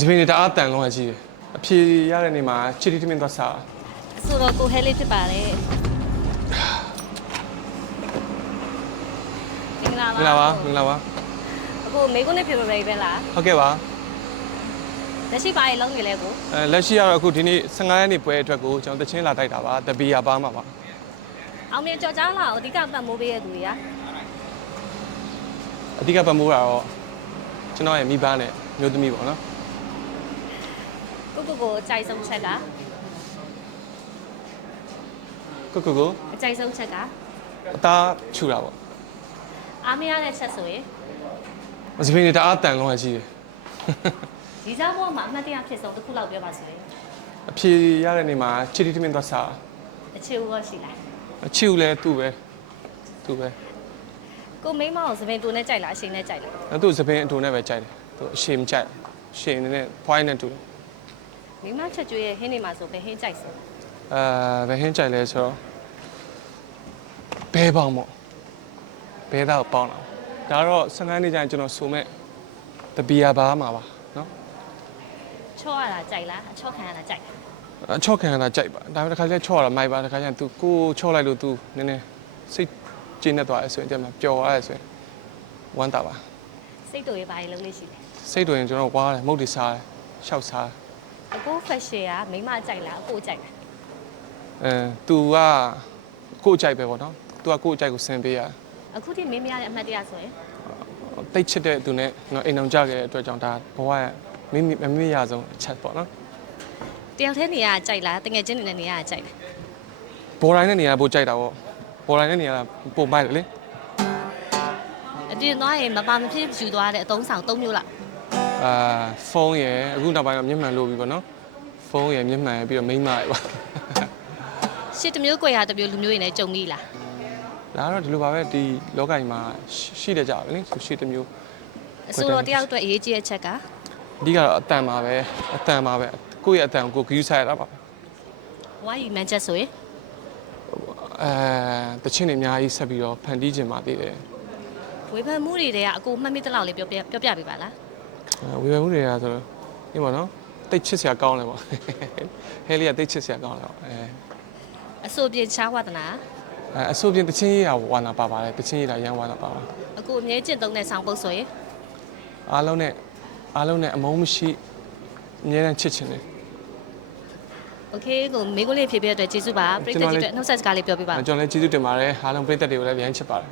စပင်းတွေတအားတန်လုံးရကြီးတယ်အဖြေရတဲ့နေမှာချီတီတမင်သွားစားဆိုတော့ကိုဟဲလေးဖြစ်ပါတယ်မင်္ဂလာမင်္ဂလာပါမင်္ဂလာပါအခုမေကုန်းနဲ့ဖြစ်ပါပဲပဲလားဟုတ်ကဲ့ပါလက်ရှိပါရေလုံးနေလဲကိုအဲလက်ရှိကတော့အခုဒီနေ့15ရက်နေ့ပွဲအတွက်ကိုကျွန်တော်တချင်းလာတိုက်တာပါတပီယာပါမှာပါအောင်မြင်ကြော်ကြားလာအဓိကပတ်မိုးပေးရတဲ့သူတွေကအဓိကပတ်မိုးတာတော့ကျွန်တော်ရဲ့မိဘနဲ့မျိုးသမီးပေါ့နော် ကိုကိုကိုအကြိုက်ဆုံးချက်ကကိုကိုကိုအကြိုက်ဆုံးချက်ကအသားချူတာပေါ့အားမရတဲ့ချက်ဆိုရင်စပင်းတွေတအားတန်လုံးရကြီးတယ်ဒီစားဘောမှာအမှတ်တရဖြစ်ဆုံးတစ်ခုလောက်ပြောပါဆိုရင်အဖြေရတဲ့နေမှာချီတီတမင်သွားစားအခြေဦးရောရှိလားအချီကိုလည်းသူ့ပဲသူ့ပဲကိုမိန်းမအောင်စပင်တူနဲ့ကြိုက်လားအချိန်နဲ့ကြိုက်လားအဲ့သူ့စပင်းအတူနဲ့ပဲကြိုက်တယ်သူအရှိမကြိုက်ရှင်းနေတဲ့ point နဲ့တူတယ် မိန်းမချက်ကျွေးရဲ့ဟင်းနေမှာဆိုဘယ်ဟင်းကြိုက်စလဲအဲဘယ်ဟင်းကြိုက်လဲဆိုတော့ဘဲပေါင်းပေါ့ဘဲသားကိုပေါင်းတာဒါတော့15နှစ်ကျရင်ကျွန်တော်ဆိုမဲ့တပီယာပါမှာပါနော်ချော့ရတာကြိုက်လားအချော့ခံရတာကြိုက်လားအချော့ခံရတာကြိုက်ပါဒါပေမဲ့တစ်ခါကျချော့ရတာမိုက်ပါတစ်ခါကျရင် तू ကိုယ်ချော့လိုက်လို့ तू နည်းနည်းစိတ်ကျဉ်နေသွားရဲဆိုရင်တည်းမှာပျော်သွားရဲဆိုရင်ဝမ်းတာပါစိတ်တူရေးပါရေလုံးလေးရှိတယ်စိတ်တွေရင်ကျွန်တော်ဝါတယ်မုတ်တွေစားတယ်ရှောက်စားတယ် အကို fashion ကမိန်းမကြိုက်လားအကိုကြိုက်လားအဲ तू ကကိုယ့်ကြိုက်ပဲပေါ့နော် तू ကကိုယ့်ကြိုက်ကိုဆင်ပေးရအခုထိမင်းမရတဲ့အမှတ်တရဆိုရင်တိတ်ချစ်တဲ့သူနဲ့နော်အိမ်အောင်ကြခဲ့တဲ့အတွက်ကြောင့်ဒါဘဝရဲ့မိမိမမေ့ရဆုံးအချက်ပေါ့နော်တယောက်တည်းနေရကြိုက်လားတငယ်ချင်းတွေနဲ့နေရကြိုက်လားဘော်တိုင်းနဲ့နေရာပို့ကြိုက်တာပေါ့ဘော်တိုင်းနဲ့နေရာပို့မိုက်တယ်လေအပြင်သွားရင်မပါမဖြစ်ယူသွားတဲ့အသုံးဆောင်၃မျိုးလား အာဖုန်းရယ်အခုနောက်ပိုင်းတော့မျက်မှန်လို့ပြီပေါ့နော်ဖုန်းရယ်မျက်မှန်ရယ်ပြီးတော့မိန်းမရယ်ပါရှစ်တစ်မျိုး꿰ရတစ်မျိုးလူမျိုးတွေနဲ့ကြုံပြီလားဒါကတော့ဒီလိုပါပဲဒီလောကကြီးမှာရှိရှိတဲ့ကြပါပဲလေဆိုရှိတစ်မျိုးအဆိုတော်တယောက်အတွက်အရေးကြီးတဲ့ချက်ကအဓိကတော့အတန်ပါပဲအတန်ပါပဲကိုယ့်ရဲ့အတန်ကိုကိုယ်ဂယူးဆိုင်ရတာပါဝါယူမှန်ချက်ဆိုရင်အဲတချင်းတွေအများကြီးဆက်ပြီးတော့ဖန်တီးခြင်းပါသေးတယ် ဝေဖန်မှုတွေတဲ့အကိုမှတ်မိတဲ့လောက်လေးပြောပြပြောပြပေးပါလားအဲ ဝေဖန်မှုတွေကဆိုတော့ဒီမှာနော်တိတ်ချစ်စရာကောင်းတယ်ပေါ့ဟဲလေးကတိတ်ချစ်စရာကောင်းတယ်ပေါ့အဲအဆိုပြင်ချားဝါသနာအဲအဆိုပြင်တချင်းရေးတာဝါနာပါပါတယ်တချင်းရေးတာရန်ဝါနာပါပါအခုအမြဲကျင့်သုံးတဲ့ဆောင်ပုတ်ဆိုရင်အားလုံးနဲ့အားလုံးနဲ့အမုန်းမရှိအမြဲတမ်းချစ်ချင်တယ် Okay ကိုမေကိုလေးဖြည့်ပြတဲ့အတွက်ကျေးဇူးပါပရိသတ်ကြီးအတွက်နှုတ်ဆက်စကားလေးပြောပြပါကျွန်တော်လည်းကျေးဇူးတင်ပါတယ်အားလုံးပရိသတ်တွေကိုလည်းပြန်ချစ်ပါတယ်